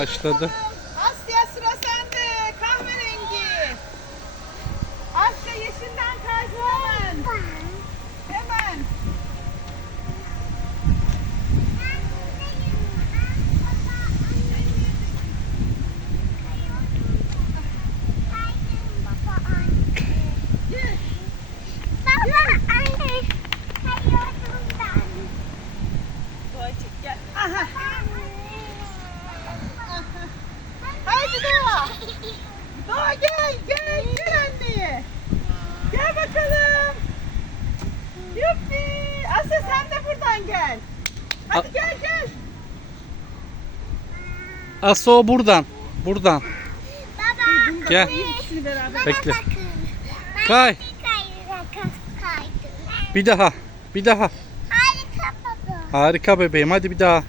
ağaçladı. hadi Doğa. Doğa gel, gel, gel anneye. Gel bakalım. Yuppi. Asya sen de buradan gel. Hadi A gel gel. Aso buradan. Buradan. Baba. Gel. Yürü, Bekle. Bakın. Kay. Bir daha. Bir daha. Harika baba. Harika bebeğim. Hadi bir daha.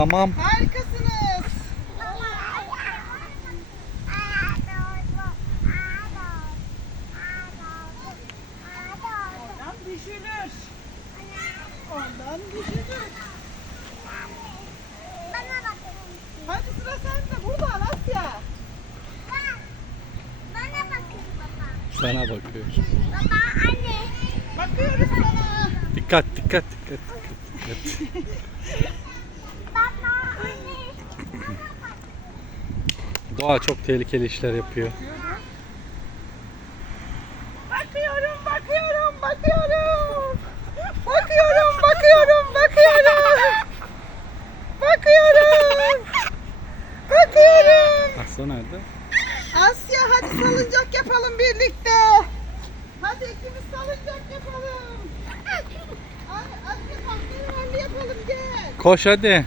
Tamam. Harikasınız. Ondan düşünür. Oradan düşünür. Bana bakın. Hadi sıra sende. Burada Alasya. Bana, Bana bakın baba. Sana bakıyor. Baba anne. Bakıyoruz sana. dikkat dikkat. dikkat, dikkat. Doğa çok tehlikeli işler yapıyor. Bakıyorum, bakıyorum, bakıyorum. Bakıyorum, bakıyorum, bakıyorum. Bakıyorum. Bakıyorum. bakıyorum. Asya nerede? Asya hadi salıncak yapalım birlikte. Hadi ikimiz salıncak yapalım. Hadi, hadi, hadi, hadi yapalım gel. Koş hadi.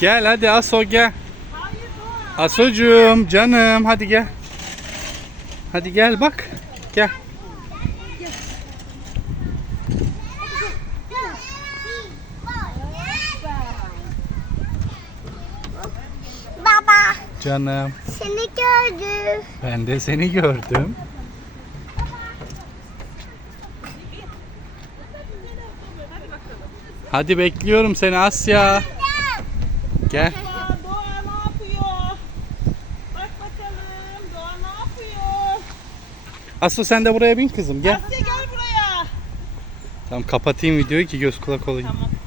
Gel hadi Aso gel. Asocuğum canım hadi gel. Hadi gel bak. Gel. Baba. Canım. Seni gördüm. Ben de seni gördüm. Hadi bekliyorum seni Asya geldik ya. Bak sen de buraya bin kızım gel. Asya gel buraya. Tamam kapatayım videoyu ki göz kulak olayım. Tamam.